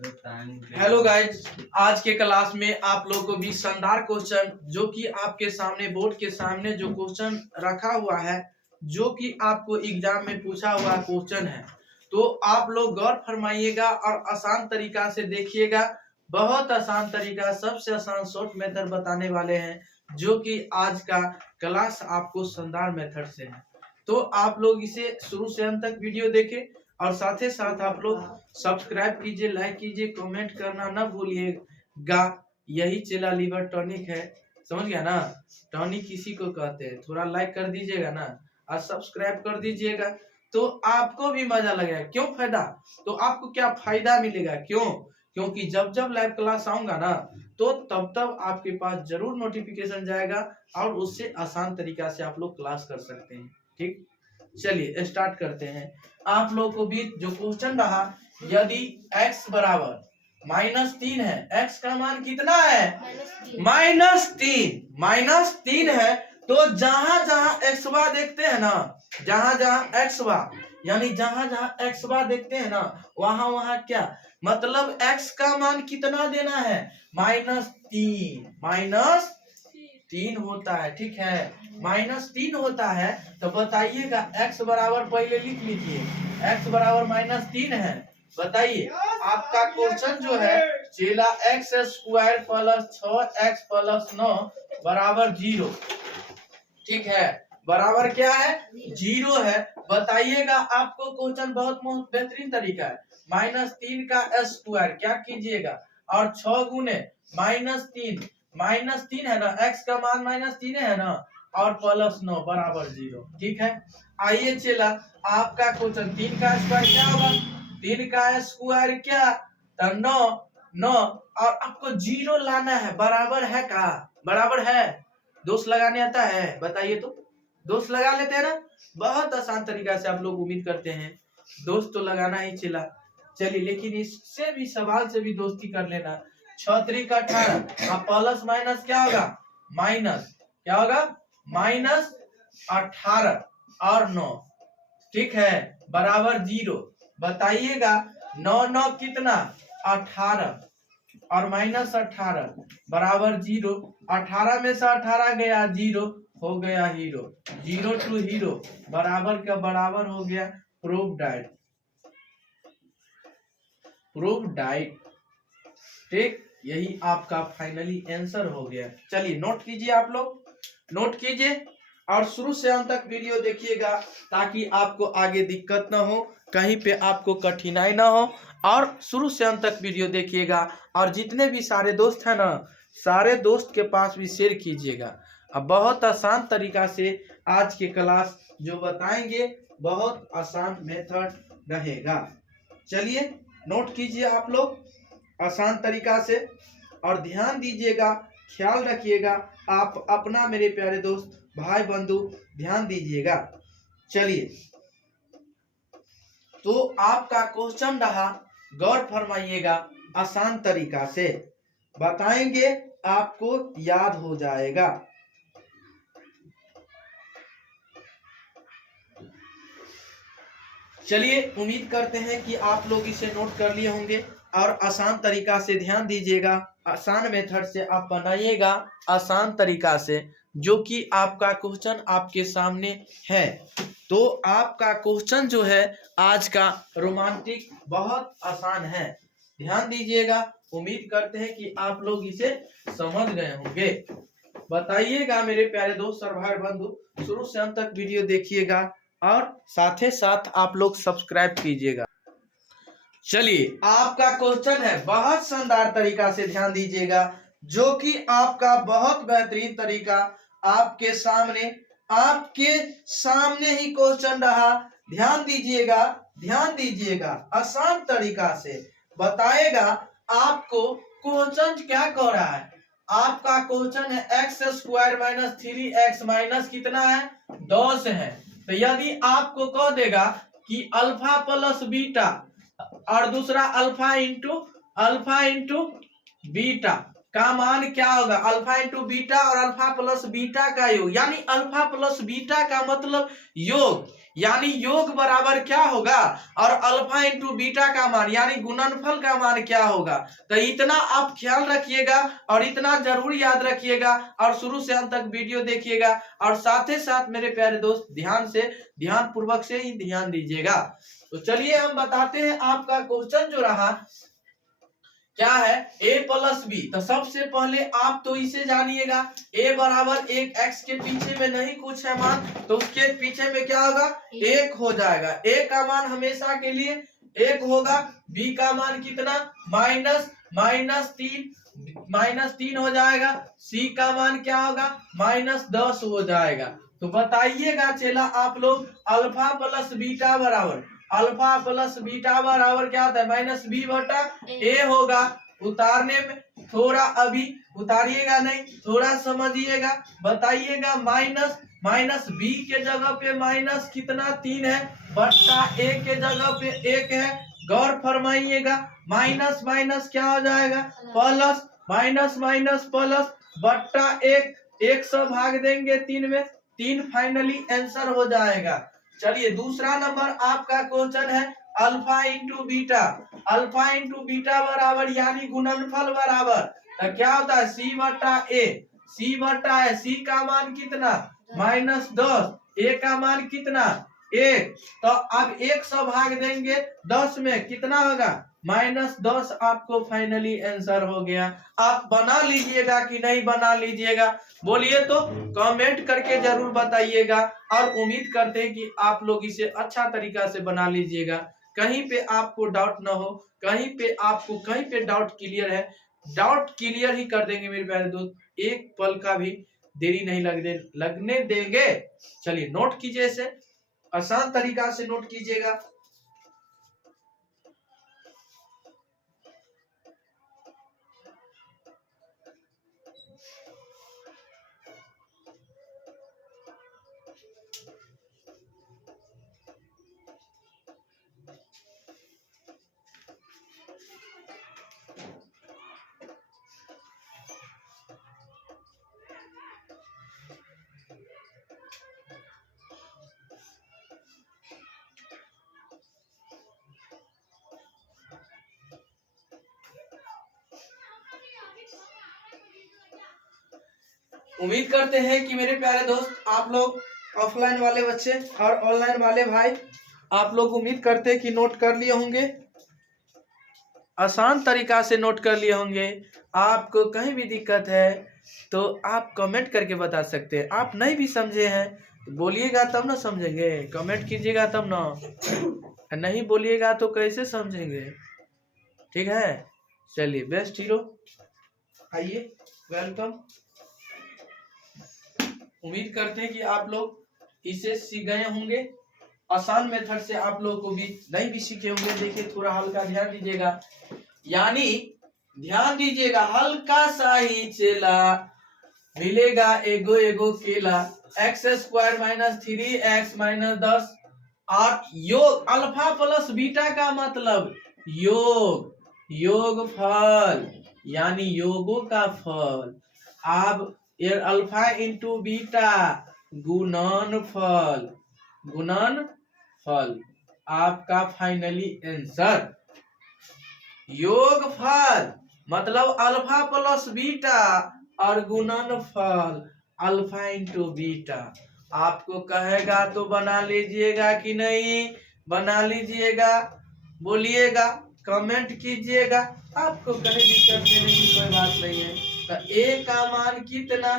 Hello guys, आज के class में आप लोगों को भी शानदार क्वेश्चन जो कि आपके सामने बोर्ड के सामने जो क्वेश्चन रखा हुआ है, जो कि आपको एग्जाम में पूछा हुआ क्वेश्चन है, तो आप लोग गौर फरमाइएगा और आसान तरीका से देखिएगा। बहुत आसान तरीका, सबसे आसान शॉर्ट मेथड बताने वाले हैं, जो कि आज का क्लास आपको शानदार मेथड से है। तो आप लोग इसे शुरू से अंत तक वीडियो देखें और साथ ही साथ आप लोग सब्सक्राइब कीजिए, लाइक कीजिए, कमेंट करना ना भूलिएगा। यही चेला लीवर टॉनिक है, समझ गया ना। टॉनिक किसी को कहते हैं, थोड़ा लाइक कर दीजिएगा ना और सब्सक्राइब कर दीजिएगा, तो आपको भी मजा लगेगा। क्यों फायदा? तो आपको क्या फायदा मिलेगा? क्यों? क्योंकि जब जब लाइव क्लास आऊंगा ना, तो तब तब आपके पास जरूर नोटिफिकेशन जाएगा और उससे आसान तरीका से आप लोग क्लास कर सकते हैं। ठीक, चलिए स्टार्ट करते हैं। आप लोगों को भी जो क्वेश्चन रहा, यदि x बराबर -3 है, x का मान कितना है? -3 है, तो जहां जहां एक्स बार देखते हैं ना, जहां जहां एक्स बार यानी जहां जहां एक्स बार देखते हैं ना, वहां वहां क्या मतलब x का मान कितना देना है? -3 होता है। ठीक है, -3 होता है, तो बताइएगा x बराबर, पहले लिख लीजिए, x बराबर -3 है। बताइए, आपका क्वेश्चन जो है चेला x² + 6x + 9 बराबर 0। ठीक है, बराबर क्या है? 0 है। बताइएगा, आपको क्वेश्चन बहुत बेहतरीन तरीका है। -3 का स्क्वायर क्या कीजिएगा, और 6 गुने -3 है ना, x का मान -3 है ना, और +9 बराबर 0। ठीक है, आइए चला, आपका क्वेश्चन 3 का स्क्वायर क्या होगा? 3 का स्क्वायर क्या? तो 9 और आपको 0 लाना है। बराबर है का? बराबर है। दोस्त लगाने आता है? बताइए तो, दोस्त लगा लेते हैं ना। बहुत आसान तरीका से आप लोग उम्मीद करते हैं दोस्त तो लगाना ही चला। चलिए, लेकिन इससे भी सवाल से भी दोस्ती कर लेना। 6 3 का 18, अब प्लस माइनस क्या होगा? माइनस क्या होगा? -18 और 9। ठीक है, बराबर 0। बताइएगा, 9 9 कितना? 18 और -18 बराबर 0। 18 में से 18 गया, 0 हो गया हीरो। 0 टू हीरो बराबर का बराबर हो गया। Proof diet. ठीक, यही आपका फाइनली आंसर हो गया। चलिए नोट कीजिए, आप लोग नोट कीजिए और शुरू से अंत तक वीडियो देखिएगा, ताकि आपको आगे दिक्कत ना हो, कहीं पे आपको कठिनाई ना हो। और शुरू से अंत तक वीडियो देखिएगा और जितने भी सारे दोस्त हैं ना, सारे दोस्त के पास भी शेयर कीजिएगा। अब बहुत आसान तरीका से आज के क्लास जो बताएंगे, बहुत आसान मेथड रहेगा। चलिए नोट कीजिए आप लोग आसान तरीका से और ध्यान दीजिएगा, ख्याल रखिएगा। आप अपना, मेरे प्यारे दोस्त भाई बंधु, ध्यान दीजिएगा। चलिए, तो आपका क्वेश्चन रहा, गौर फरमाइएगा, आसान तरीका से बताएंगे, आपको याद हो जाएगा। चलिए, उम्मीद करते हैं कि आप लोग इसे नोट कर लिए होंगे और आसान तरीका से ध्यान दीजिएगा। आसान मेथड से आप बनाइएगा, आसान तरीका से, जो कि आपका क्वेश्चन आपके सामने है। तो आपका क्वेश्चन जो है आज का रोमांटिक बहुत आसान है, ध्यान दीजिएगा। उम्मीद करते हैं कि आप लोग इसे समझ गए होंगे। बताइएगा मेरे प्यारे दोस्त और भाई बंधु, शुरू से अंत तक वीडियो देखिएगा और साथ ही साथ आप लोग सब्सक्राइब कीजिएगा। चलिए, आपका क्वेश्चन है बहुत शानदार तरीका से, ध्यान दीजिएगा, जो कि आपका बहुत बेहतरीन तरीका आपके सामने ही क्वेश्चन रहा। ध्यान दीजिएगा, ध्यान दीजिएगा, आसान तरीका से बताएगा। आपको क्वेश्चन क्या कह रहा है? आपका क्वेश्चन है x² - 3x माइनस कितना है? 10 है। तो यदि आपको कह देगा कि अल्फा प्लस बीटा और दूसरा अल्फा इंटू बीटा का मान क्या होगा? अल्फा इंटू बीटा और अल्फा प्लस बीटा का योग, यानी अल्फा प्लस बीटा का मतलब योग, यानी योग बराबर क्या होगा, और अल्फा इंटू बीटा का मान यानी गुणनफल का मान क्या होगा। तो इतना आप ख्याल रखिएगा और इतना जरूर याद रखिएगा और शुरू से अंत तक वीडियो देखिएगा और साथ ही साथ मेरे प्यारे दोस्त ध्यान पूर्वक से ही ध्यान दीजिएगा। तो चलिए हम बताते हैं आपका क्वेश्चन जो रहा क्या है, a प्लस बी। तो सबसे पहले आप तो इसे जानिएगा, a बराबर एक x के पीछे में नहीं कुछ है मान, तो उसके पीछे में क्या होगा, एक हो जाएगा। a का मान हमेशा के लिए एक होगा, b का मान कितना माइनस तीन हो जाएगा, c का मान क्या होगा -10 हो जाएगा। तो बताइएगा चला आप लोग, अल्फा प्लस बीटा बराबर क्या होता है, -b/a होगा। उतारने में थोड़ा अभी उतारिएगा नहीं, थोड़ा समझिएगा, बताइएगा माइनस b के जगह पे माइनस कितना 3 है, बट्टा a के जगह पे 1 है। गौर फरमाइएगा, माइनस माइनस क्या हो जाएगा प्लस, माइनस प्लस बट्टा 1 से भाग देंगे 3 में, 3 फाइनली आंसर हो जाएगा। चलिए दूसरा नंबर आपका क्वेश्चन है अल्फा इंटू बीटा बराबर यानी गुणनफल बराबर, तो क्या होता है सी बट्टा है, सी का मान कितना -10, ए का मान कितना 1। तो अब 1 से भाग देंगे 10 में, कितना होगा -10। आपको फाइनली आंसर हो गया। आप बना लीजिएगा कि नहीं बना लीजिएगा, बोलिए तो कमेंट करके जरूर बताइएगा और उम्मीद करते हैं कि आप लोग इसे अच्छा तरीका से बना लीजिएगा। कहीं पे आपको डाउट ना हो, कहीं पे डाउट क्लियर है, डाउट क्लियर ही कर देंगे मेरे प्यारे दोस्त, एक पल का भी देरी नहीं लगने देंगे। चलिए नोट कीजिए, इसे आसान तरीका से नोट कीजिएगा। उम्मीद करते हैं कि मेरे प्यारे दोस्त, आप लोग ऑफलाइन वाले बच्चे और ऑनलाइन वाले भाई, आप लोग उम्मीद करते हैं कि नोट कर लिए होंगे, आसान तरीका से नोट कर लिए होंगे। आपको कहीं भी दिक्कत है तो आप कमेंट करके बता सकते हैं। आप नहीं भी समझे हैं तो बोलिएगा तब ना समझेंगे, कमेंट कीजिएगा तब ना, नहीं बोलिएगा तो कैसे समझेंगे, ठीक है। चलिए बेस्ट हीरो आइए, वेलकम। उम्मीद करते हैं कि आप लोग इसे सीख गए होंगे, आसान मेथड से आप लोग को भी नहीं भी सीखे होंगे। देखिए थोड़ा हल्का ध्यान दीजिएगा, यानी ध्यान दीजिएगा, हल्का सा ही चला मिलेगा एगो केला, x² - 3x - 10। और योग अल्फा प्लस बीटा का मतलब योगफल यानी योगों का फल। आप अल्फा इंटू बीटा गुणनफल आपका फाइनली आंसर। योगफल मतलब अल्फा प्लस बीटा और गुणनफल अल्फा इंटू बीटा। आपको कहेगा तो बना लीजिएगा कि नहीं बना लीजिएगा, बोलिएगा, कमेंट कीजिएगा। आपको कहीं दिक्कत देने की कोई बात नहीं है। तो a का मान कितना,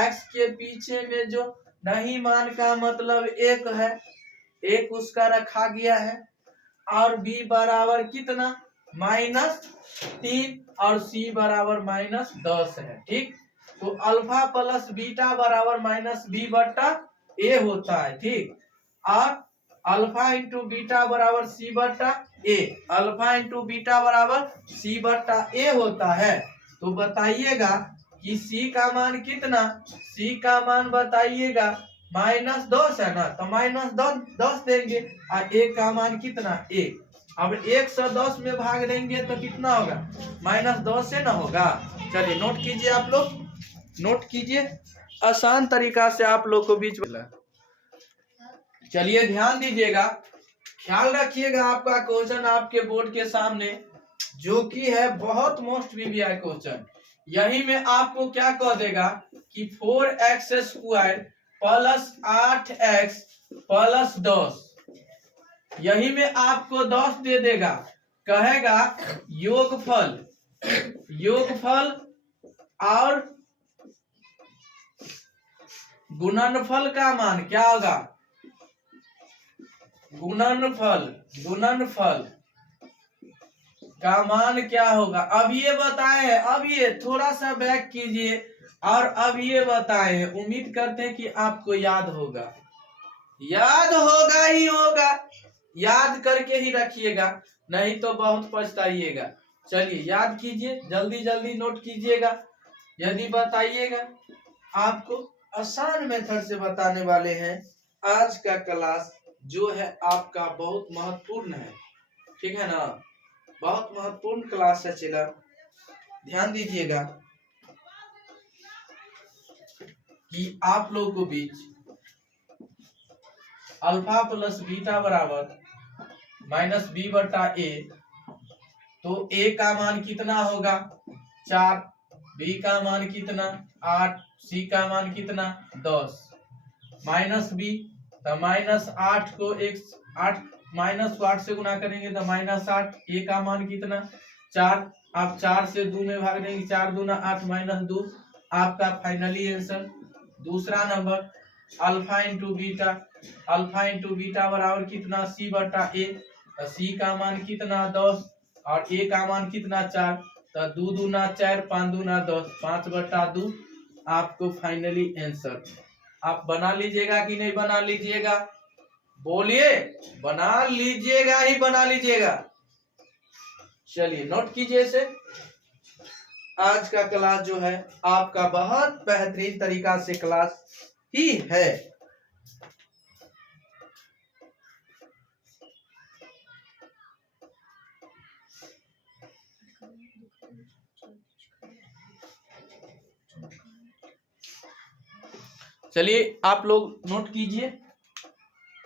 x के पीछे में जो नहीं मान का मतलब 1 है, 1 उसका रखा गया है, और b बराबर कितना -3 और c बराबर -10 है, ठीक। तो अल्फा प्लस बीटा बराबर -b/a होता है, ठीक। और अल्फा इंटू बीटा बराबर c/a, अल्फा इंटू बीटा बराबर c/a होता है। तो बताइएगा कि c का मान कितना, c का मान बताइएगा -10 है ना, तो -10 देंगे, और a का मान कितना 1। अब 1 से 10 में भाग देंगे तो कितना होगा -10 से ना होगा। चलिए नोट कीजिए, आप लोग नोट कीजिए, आसान तरीका से आप लोग को बीच में। चलिए ध्यान दीजिएगा, ख्याल रखिएगा, आपका क्वेश्चन आपके बोर्ड के सामने जो कि है बहुत मोस्ट वीवीआई क्वेश्चन। यही में आपको क्या कह देगा कि 4x² प्लस 8x प्लस 10, यही में आपको 10 दे देगा। कहेगा योगफल और गुणनफल का मान क्या होगा, गुणनफल का मान क्या होगा। अब ये बताए हैं, अब ये थोड़ा सा बैक कीजिए और अब ये बताए हैं, उम्मीद करते हैं कि आपको याद होगा, याद होगा ही होगा, याद करके ही रखिएगा, नहीं तो बहुत पछताइएगा। चलिए याद कीजिए, जल्दी जल्दी नोट कीजिएगा। यदि बताइएगा, आपको आसान मेथड से बताने वाले हैं। आज का क्लास जो है आपका बहुत महत्वपूर्ण है, ठीक है ना, बहुत महत्वपूर्ण क्लास है। चला ध्यान दीजिएगा कि आप लोगों को बीच अल्फा प्लस बीटा बराबर -b/a, तो a का मान कितना होगा 4, b का मान कितना 8, c का मान कितना 10, -b तो -8 को 8 से गुना करेंगे तो -8, a का मान कितना 4, आप 4 से 2 में भाग देंगे, 4 दूना 8 -2, आपका फाइनली आंसर। दूसरा नंबर अल्फा इंटू बीटा बराबर कितना c/a, तो c का मान कितना 10 और a का मान कितना 4, तो 2 दूना 4, 5 दूना 10, 5/2 आपको फाइनली आंसर। आप बना लीजिएगा कि नहीं बना लीजिएगा, बोलिए, बना लीजिएगा ही बना लीजिएगा। चलिए नोट कीजिए इसे। आज का क्लास जो है आपका बहुत बेहतरीन तरीका से क्लास ही है। चलिए आप लोग नोट कीजिए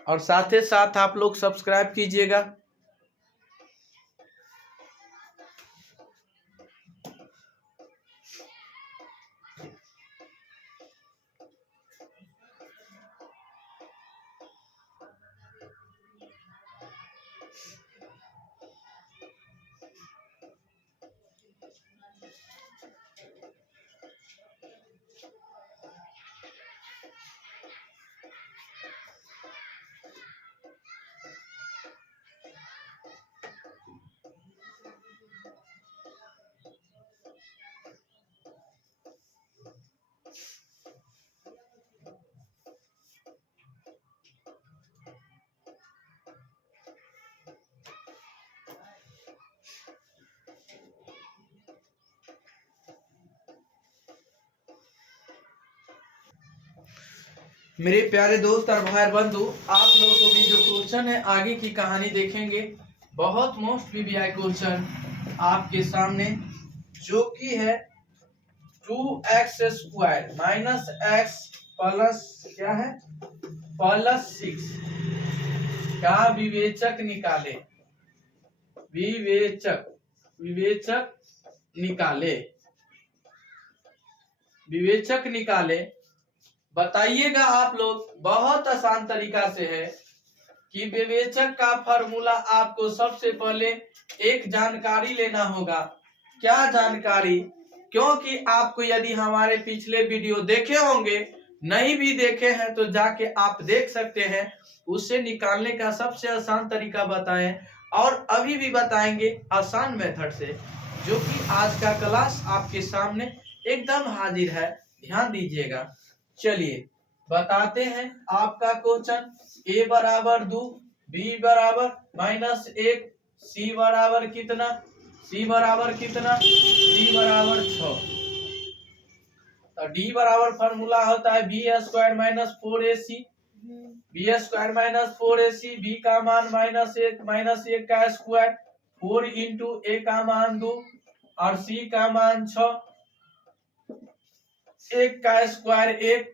और साथ ही साथ आप लोग सब्सक्राइब कीजिएगा। मेरे प्यारे दोस्त और भाई बंधु, आप लोगों को भी जो क्वेश्चन है आगे की कहानी देखेंगे, बहुत मोस्ट वीवीआई क्वेश्चन आपके सामने, जो कि है 2x² -x प्लस क्या है +6 का विवेचक निकाले, विवेचक निकाले। बताइएगा आप लोग, बहुत आसान तरीका से है कि विवेचक का फॉर्मूला आपको सबसे पहले एक जानकारी लेना होगा। क्या जानकारी, क्योंकि आपको यदि हमारे पिछले वीडियो देखे होंगे, नहीं भी देखे हैं तो जाके आप देख सकते हैं, उससे निकालने का सबसे आसान तरीका बताएं और अभी भी बताएंगे आसान मेथड से, जो कि आज का क्लास आपके सामने एकदम हाजिर है। ध्यान दीजिएगा। चलिए बताते हैं आपका क्वेश्चन। a बराबर 2, b बराबर -1, c बराबर कितना, c बराबर 6। तो d बराबर फॉर्मूला होता है b² - 4ac, b का मान -1 का स्क्वायर, 4 इंटू a का मान 2 और c का मान 6, 1 का स्क्वायर 1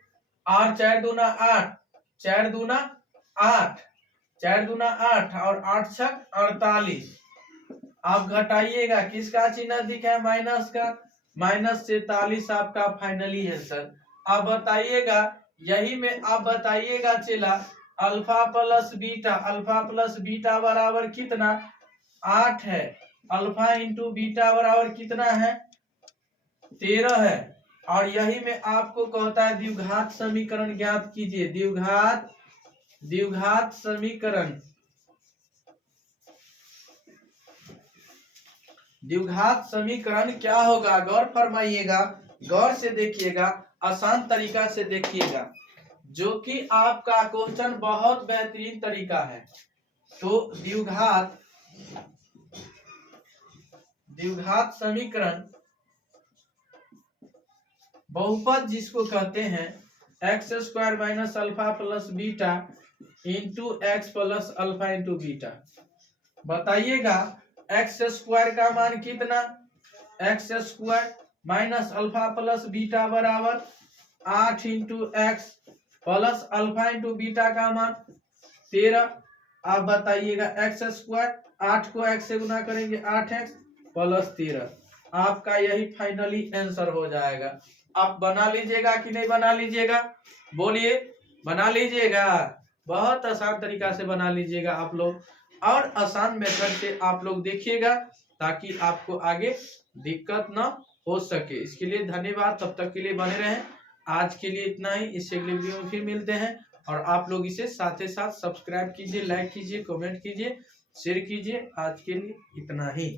और 4 दूना 8, 4 दूना 8, 4 दूना 8 और 8 छक 48। आप घटाइएगा, किसका चिन्ह दिखा है? माइनस का। माइनस 43 आपका फाइनली आंसर। आप बताइएगा, यही में आप बताइएगा चला alpha plus beta, alpha plus beta बराबर कितना? 8 है। अल्फा इंटू बीटा बराबर कितना है? 13 है। और यही में आपको कहता है द्विघात समीकरण ज्ञात कीजिए। द्विघात समीकरण, द्विघात समीकरण क्या होगा? गौर फरमाइएगा, गौर से देखिएगा, आसान तरीका से देखिएगा, जो कि आपका क्वेश्चन बहुत बेहतरीन तरीका है। तो द्विघात समीकरण बहुपद जिसको कहते हैं x square minus alpha plus beta into x plus alpha into beta. बताइएगा एक्स स्क्वायर का मान कितना? X square minus alpha plus beta बराबर 8 into x plus alpha into beta का मान 13। आप बताइएगा एक्स स्क्वायर, 8 को एक्स से गुना करेंगे 8x प्लस 13। आपका यही फाइनली आंसर हो जाएगा। आप बना लीजिएगा कि नहीं बना लीजिएगा? बोलिए, बना लीजिएगा। बहुत आसान तरीका से बना लीजिएगा आप लोग, और आसान मेथड से आप लोग देखिएगा ताकि आपको आगे दिक्कत ना हो सके। इसके लिए धन्यवाद, तब तक के लिए बने रहें। आज के लिए इतना ही, इससे अगले वीडियो में फिर मिलते हैं। और आप लोग इसे साथ ही साथ सब्सक्राइब कीजिए, लाइक कीजिए, कमेंट कीजिए, शेयर कीजिए। आज के लिए इतना ही।